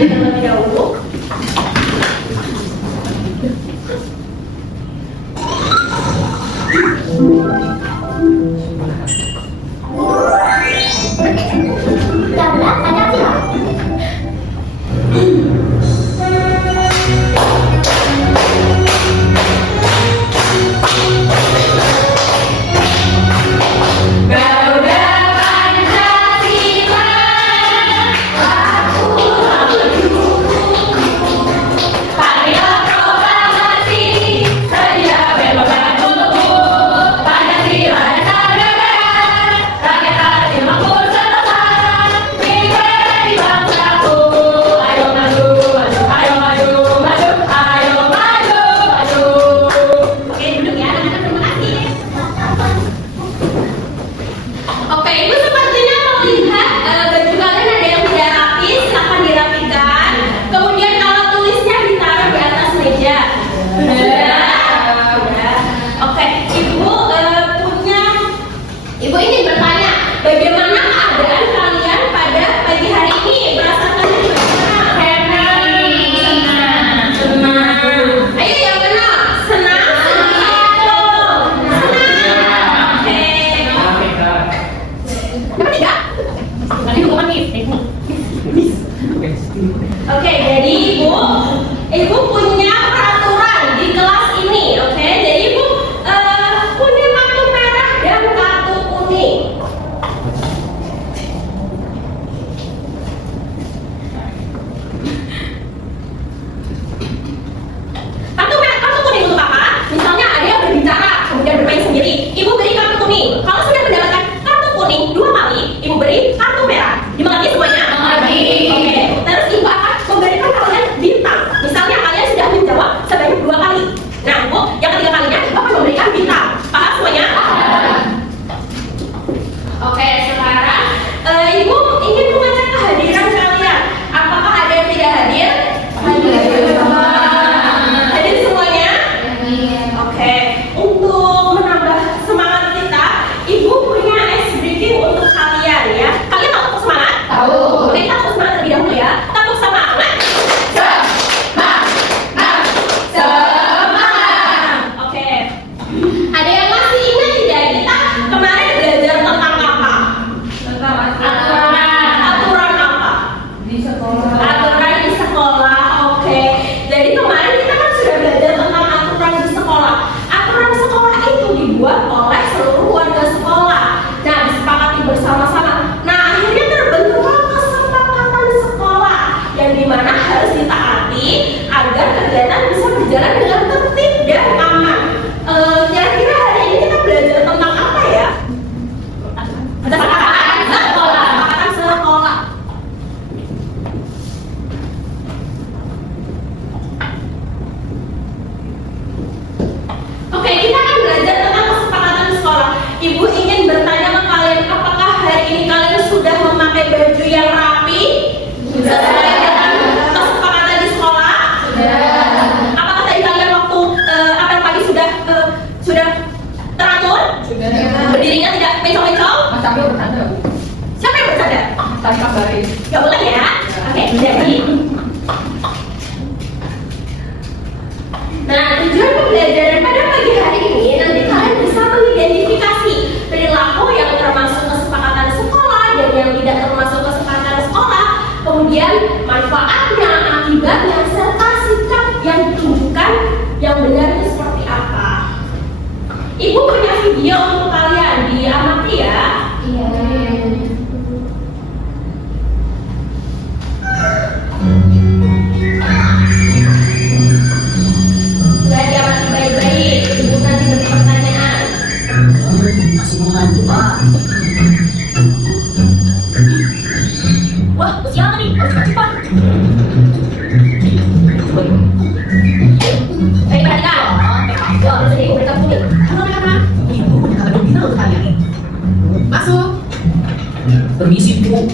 diri terlebih dahulu. Oke, jadi ibu punya peraturan di kelas ini, oke? Jadi ibu punya kartu merah dan kartu kuning. Kartu merah, kartu kuning untuk apa? Misalnya ada yang berbicara, kemudian bermain sendiri, ibu beri kartu kuning. Kalau sudah mendapatkan kartu kuning 2 kali, ibu beri kartu merah. Dimengerti semuanya? Mengerti. Oke. Terus ibu akan memberikan kalian bintang. Misalnya kalian sudah menjawab sebanyak 2 kali. Nah, ibu yang ketiga kalinya ibu akan memberikan bintang. Paham semuanya? Oke, sekarang ibu ingin mengecek kehadiran kalian. Apakah ada yang tidak hadir? Hadir semuanya? Oke. Untuk menambah semangat kita, ibu punya ice breaking untuk kalian ya. Kalian tahu tepuk semangat? Tahu. Oke, kita tepuk semangat terlebih dahulu ya. Tepuk semangat. Oke. Ada yang masih ingat tidak kita kemarin belajar tentang apa? Aturan apa? Di sekolah. Aturan di sekolah. Oke. Jadi kemarin kita kan sudah belajar tentang aturan di sekolah. Aturan sekolah itu dibuat oleh seluruh warga sekolah. Nah, disepakati bersama-sama. Nah, akhirnya terbentuklah kesepakatan sekolah yang dimana harus ditaati agar kegiatan bisa berjalan dengan tertib dan aman. Kira-kira hari ini kita belajar tentang apa ya? Kesepakatan sekolah. Kesepakatan sekolah. Oke, kita akan belajar tentang kesepakatan sekolah. Ibu ingin bertanya ke kalian, apakah hari ini kalian sudah memakai baju yang rapi? Sesuai dengan kesepakatan di sekolah? Sudah. Apakah tadi kalian waktu apel pagi sudah teratur? Sudah. Berdirinya tidak mencong-mencong? Mas Abel bercanda, Bu. Siapa yang bercanda? Tadi kabarin. Gak boleh ya? Oke, jadi nah, tujuan pembelajaran pada pagi hari ini nanti kalian bisa mengidentifikasi perilaku yang termasuk kesepakatan sekolah dan yang tidak termasuk kesepakatan sekolah, kemudian manfaatnya, akibatnya, serta sikap yang ditunjukkan yang benar itu seperti apa. Ibu punya video untuk kalian, diamati ya. Iya. Sudah diamati baik-baik, ibu nanti beri pertanyaan. Masih mengantuk, Pak. Wah, siapa nih? Harus cepat. Baik, perhatikan. Yo, jadi ibu berikan kuning. Kenapa? Ibu punya kata gembira untuk kalian. Masuk. Permisi, Bu.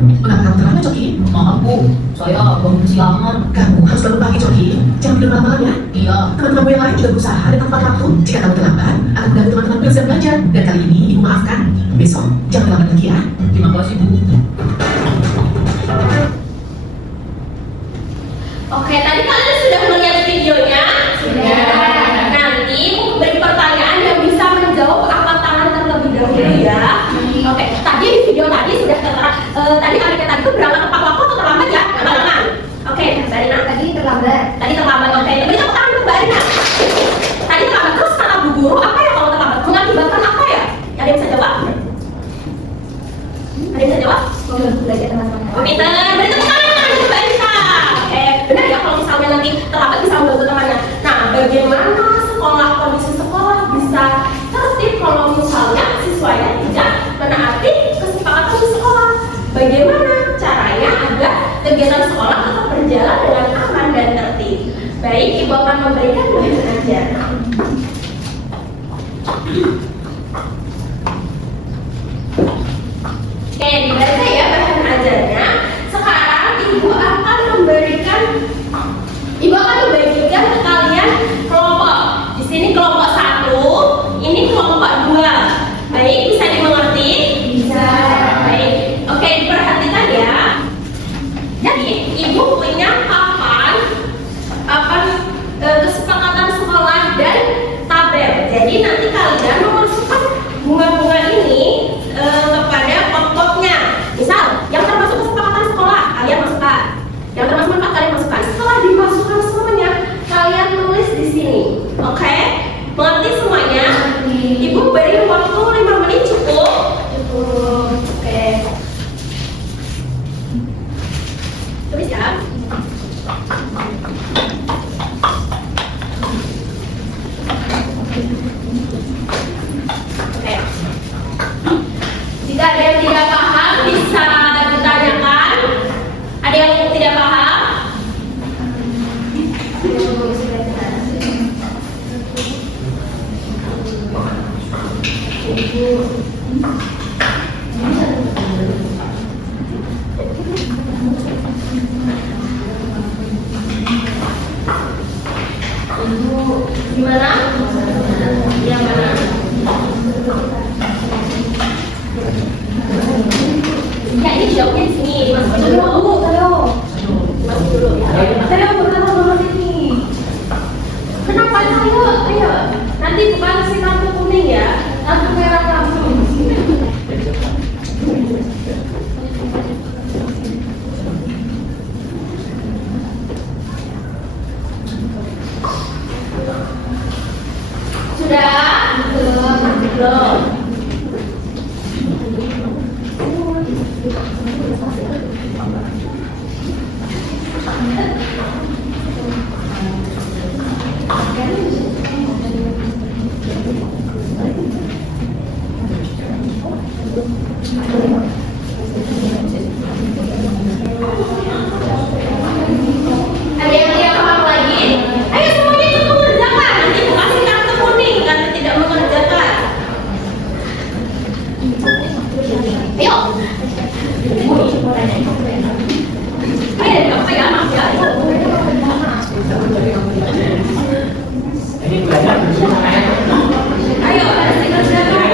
Kenapa kamu terlambat, Coki? Maaf, Bu. Saya belum kesiangan. Kamu harus bangun pagi, Coki. Jangan tidur malam-malam ya. Iya. Teman-temanmu yang lain juga berusaha dan tepat waktu. Jika kamu terlambat, akan mengganggu teman-teman yang sedang belajar. Dan kali ini, Ibu maafkan. Besok, jangan terlambat lagi ya. Terima kasih, Bu. Oke, tadi kalian sudah melihat videonya? Nanti beri pertanyaan yang bisa menjawab angkat tangan terlebih dahulu ya. Oke, tadi di video tadi sudah tertera. Tadi Alika tadi itu berangkat tepat waktu atau terlambat ya? Barengan. Oke, Mbak Rina. Tadi terlambat. Tadi terlambat. Oke, beri tepuk tangan dulu Mbak Rina. Tadi terlambat terus kata Bu Guru apa ya kalau terlambat? Mengakibatkan apa ya? Ada yang bisa jawab? Ada yang bisa jawab? Belajar teman-teman. Pinter, beri tepuk tangan untuk Mbak Rina. Oke, benar ya kalau misalnya nanti terlambat bisa membantu temannya. Nah, bagaimana sekolah, kondisi sekolah bisa tertib kalau misalnya siswanya tidak menaati kesepakatan di sekolah? Bagaimana caranya agar kegiatan sekolah tetap berjalan dengan aman dan tertib? Baik, Ibu akan memberikan bahan ajar. Oke, dibaca ya bahan ajarnya. Sekarang Ibu akan membagikan ke kalian kelompok. Di sini kelompok 1, ini kelompok 2. Baik, bisa dimengerti? Bisa. Baik. Oke, diperhatikan ya. Jadi, Ibu punya papan kesepakatan sekolah dan tabel. Jadi nanti kalian memasukkan bunga-bunga ini kepada pot-potnya. Misal, yang termasuk kesepakatan sekolah kalian masukkan. Yang termasuk manfaat kalian masukkan. Setelah dimasukkan semuanya, kalian tulis di sini. Oke? Mengerti semuanya? Ibu beri waktu 5 menit cukup? Cukup. Oke. Tulis ya. Oke. Jika ada yang tidak paham bisa ditanyakan. Ada yang tidak paham? Gimana? Yang mana? Ya ini jawabnya di sini, dimasukin dulu. Dimasukin dulu ya. Saya bukan nomor ini. Kenapa saya? Ayo, nanti bukan si kartu kuning ya, kartu merah kamu. Sudah? Belum. Ada yang tidak paham lagi? Ayo semuanya ikut mengerjakan. Nanti aku kasih kartu kuning karena tidak mengerjakan. Ayo. Ayo, apa ya? Maaf ya. Ayo, harus dikerjakan.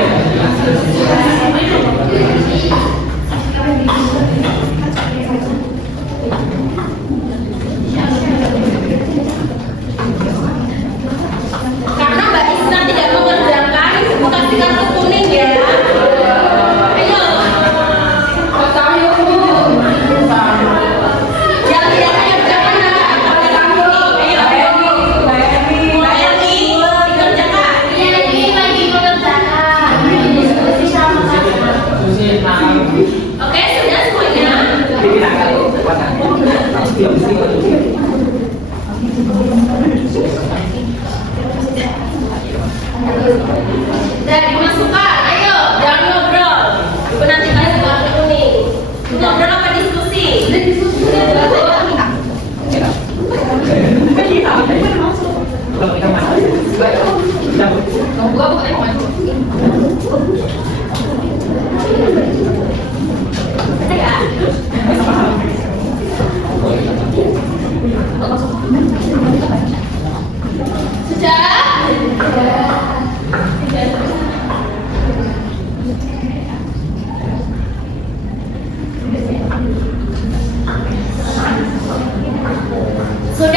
Karena Mbak Isna tidak mengerjakan, Ibu kasih kartu kuning ya. Ayo. Yang tidak mengerjakan ada kartu kuning. Ayo. Mulai lagi dikerjakan. Oke, sudah semuanya. Dan dimasukkan, ayo, jangan ngobrol. Ibu nanti kasih kartu kuning. Ngobrol apa diskusi? Sudah?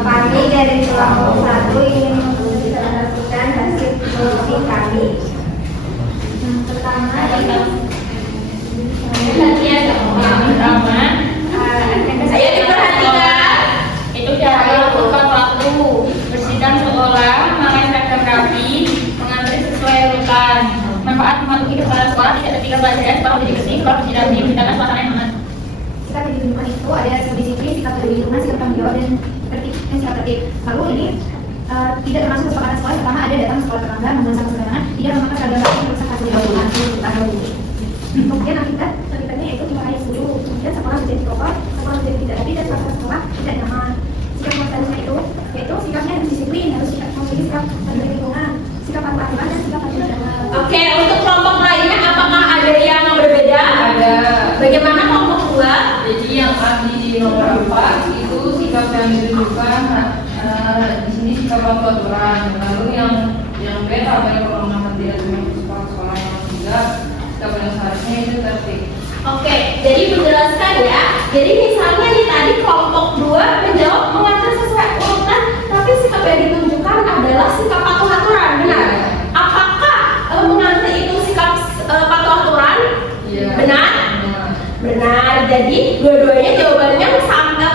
Kami dari kelompok 1 ingin mengkonsultasikan hasil produksi kami. Yang pertama Perhatian dong. Yang pertama, ayo diperhatikan. Itu cara melakukan waktu bersihkan sekolah, memakai seragam rapi, mengantri sesuai urutan. Manfaat mematuhi kepala sekolah tidak tertinggal pelajaran, sekolah menjadi bersih, sekolah menjadi rapi, menciptakan suasana yang aman. sikap di lingkungan itu ada disiplin, sikap di lingkungan, sikap tanggung jawab dan tertib dan sikap tertib. Lalu ini tidak termasuk kesepakatan sekolah. Pertama ada datang sekolah tetangga membuat sembarangan, tidak memakai seragam rapi, merusak hasil jabatan. Kemudian akibatnya itu dimarahi guru. Kemudian sekolah menjadi kotor, sekolah menjadi tidak rapi dan suasana sekolah tidak nyaman. Sikap selanjutnya itu yaitu sikapnya harus disiplin, harus memiliki sikap terhadap lingkungan, sikap patuh aturan dan sikap patuh dalam. Oke, untuk kelompok lainnya apakah ada yang berbeda? Ada. Bagaimana kelompok 2? Jadi yang di nomor 4 itu sikap yang ditunjukkan di sini sikap patuh aturan. Lalu yang beda banyak orang tidak dengan sekolah yang tidak sikap yang seharusnya itu tertib. Oke, jadi menjelaskan ya. Jadi misalnya nih tadi kelompok 2 menjawab mengatur sesuai urutan, tapi sikap yang ditunjukkan adalah sikap patuh aturan, benar? Apakah mengatur itu sikap patuh aturan? Iya. Benar? Benar. Jadi dua-duanya jawabannya sama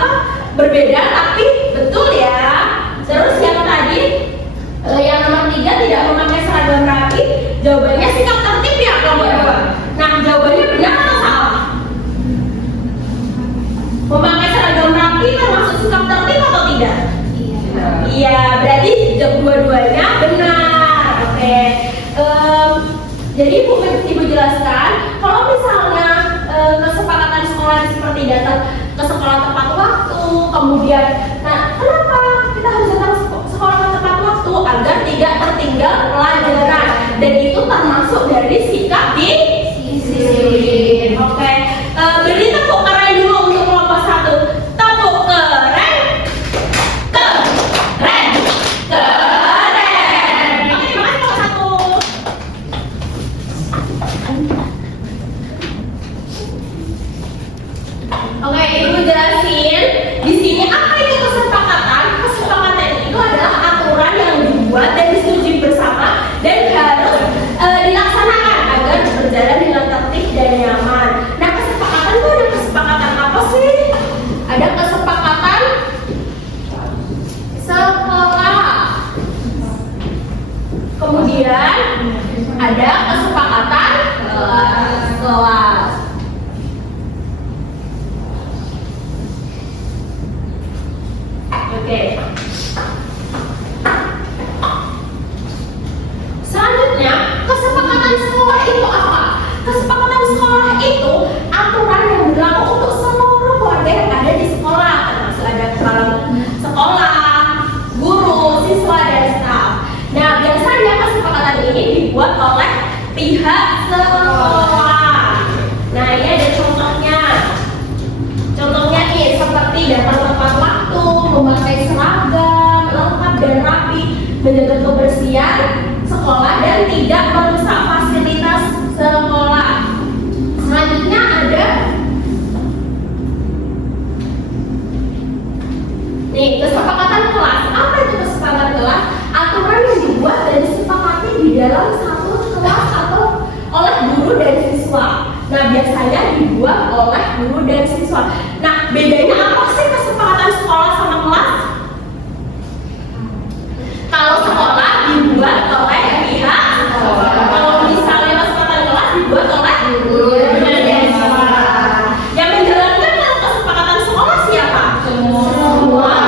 berbeda, tapi betul ya. Terus yang tadi yang nomor 3 tidak memakai seragam rapi, jawabannya sikap tertib ya kelompok 2. Nah, jawabannya benar atau salah? Memakai seragam rapi termasuk sikap tertib atau tidak? Iya, berarti dua-duanya benar. Oke. Jadi Ibu jelaskan, kalau misalnya kesepakatan sekolah seperti datang ke sekolah tepat waktu, kemudian, nah kenapa kita harus datang sekolah tepat waktu agar tidak tertinggal pelajaran, dan itu termasuk dari sikap disiplin. Oke, beri tepuk keren dulu untuk kelompok 1. Tepuk keren, keren, keren. Oke, terima kasih kelompok 1. Oke, Ibu jelasin di sini apa itu kesepakatan. Kesepakatan itu adalah aturan yang dibuat dan disetujui bersama dan harus dilaksanakan agar berjalan dengan tertib dan nyaman. Nah, kesepakatan itu ada kesepakatan apa sih? Ada kesepakatan sekolah. Kemudian ada kesepakatan kelas. Oke. Selanjutnya, kesepakatan sekolah itu apa? Kesepakatan sekolah itu aturan yang berlaku untuk seluruh warga yang ada di sekolah, termasuk ada kepala sekolah, guru, siswa, dan staf. Nah, biasanya kesepakatan ini dibuat oleh pihak sekolah. Nah, ini ada contohnya. Contohnya nih, seperti datang tepat waktu, memakai seragam lengkap dan rapi, menjaga kebersihan sekolah dan tidak merusak fasilitas sekolah. Selanjutnya ada nih, kesepakatan kelas. Apa itu kesepakatan kelas? Aturan yang dibuat dan disepakati di dalam satu kelas atau oleh guru dan siswa. Nah, biasanya dibuat oleh guru dan siswa. Nah, bedanya apa sih kesepakatan sekolah sama kelas? Kalau sekolah dibuat oleh pihak sekolah. Kalau misalnya kesepakatan kelas dibuat oleh guru dan siswa. Yang menjalankan kesepakatan sekolah siapa? Semua sekolah.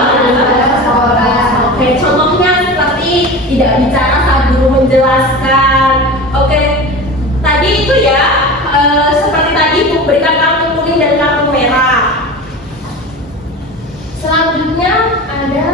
Oke, contohnya seperti tidak bicara saat guru menjelaskan. Oke, tadi itu ya. Seperti tadi berikan kartu kuning dan kartu merah. Selanjutnya ada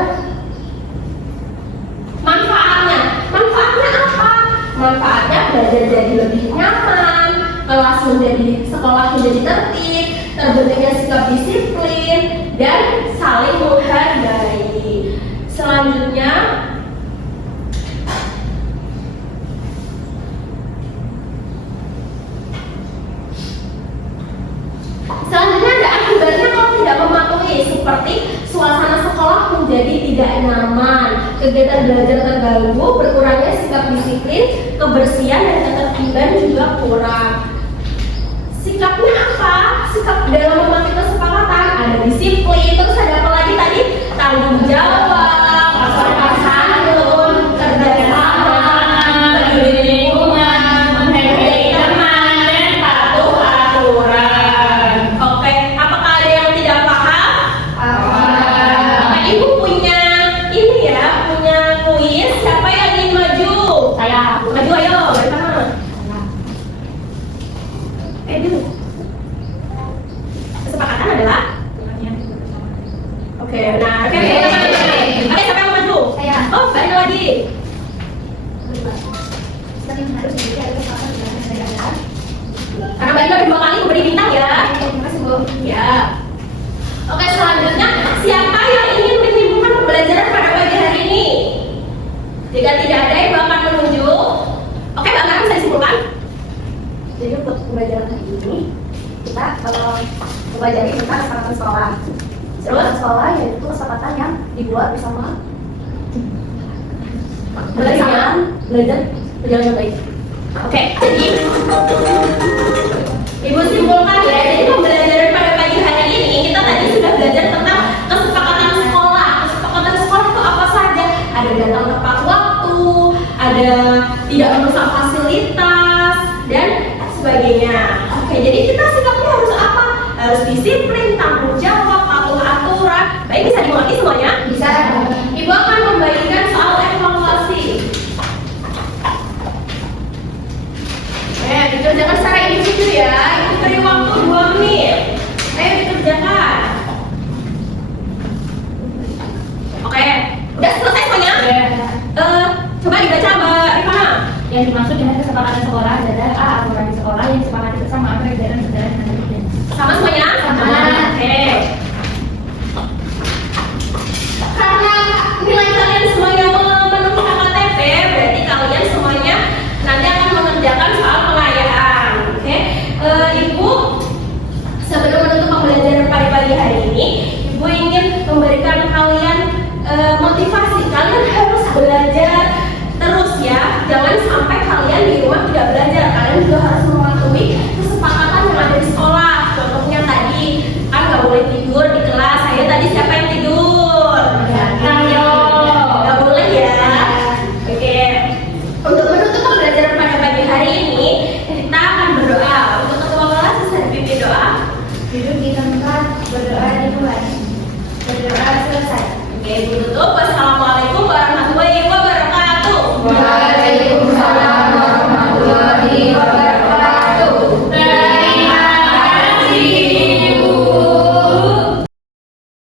manfaatnya. Manfaatnya apa? Manfaatnya belajar jadi lebih nyaman, sekolah menjadi tertib, terbentuknya sikap disiplin, dan saling menghargai. Selanjutnya ada akibatnya kalau tidak mematuhi, seperti kegiatan belajar terganggu, berkurangnya sikap disiplin, kebersihan dan ketertiban juga kurang. Sikapnya apa? Sikap dalam mematuhi kesepakatan ada disiplin, terus ada apa lagi tadi? Tanggung jawab, sopan santun, kerjasama, peduli lingkungan, menghargai teman, dan patuh aturan. Oke, apakah ada yang tidak paham? Nah, Ibu punya ini ya, punya kuis. Siapa yang ingin maju? Saya. Maju ayo, dari mana? Dulu. Kesepakatan adalah? Oke, benar. Oke, siapa yang mau maju? Saya. Oh, balik lagi. Sering harus jadi ada kesempatan dengan negara. Karena Mbak Ina 2 kali memberi bintang ya. Terima kasih Bu. Ya. Oke, selanjutnya siapa yang ingin menyimpulkan pembelajaran pada pagi hari ini? Jika tidak ada yang akan menunjuk. Oke, Mbak Karen bisa disimpulkan? Jadi untuk pembelajaran hari ini kita mempelajari tentang kesepakatan sekolah. Kesepakatan sekolah yaitu kesepakatan yang dibuat bersama Belajar berjalan dengan baik. Oke, jadi Ibu simpulkan ya. Jadi pembelajaran pada pagi hari ini kita tadi sudah belajar tentang kesepakatan sekolah. Kesepakatan sekolah itu apa saja? Ada datang tepat waktu, ada tidak merusak fasilitas dan sebagainya. Oke, jadi kita sikapnya harus apa? Harus disiplin, tanggung jawab, patuh aturan. Baik, bisa dimengerti semuanya? Bisa. Ibu akan membagikan soal evaluasi. Dikerjakan secara individu ya. Ibu beri waktu 2 menit. Ayo dikerjakan. Oke, udah selesai semuanya? Coba dibaca Mbak Rifana. Yang dimaksud dengan kesepakatan sekolah adalah aturan di sekolah yang disepakati bersama antara dan dengan Sama semuanya? Sama. Oke.